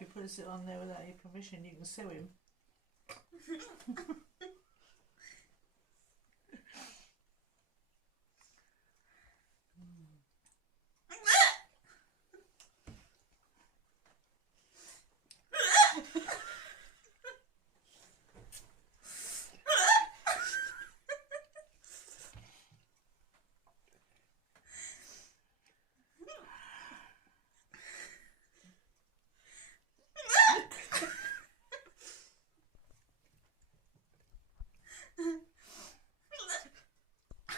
if he puts it on there without your permission, you can sue him.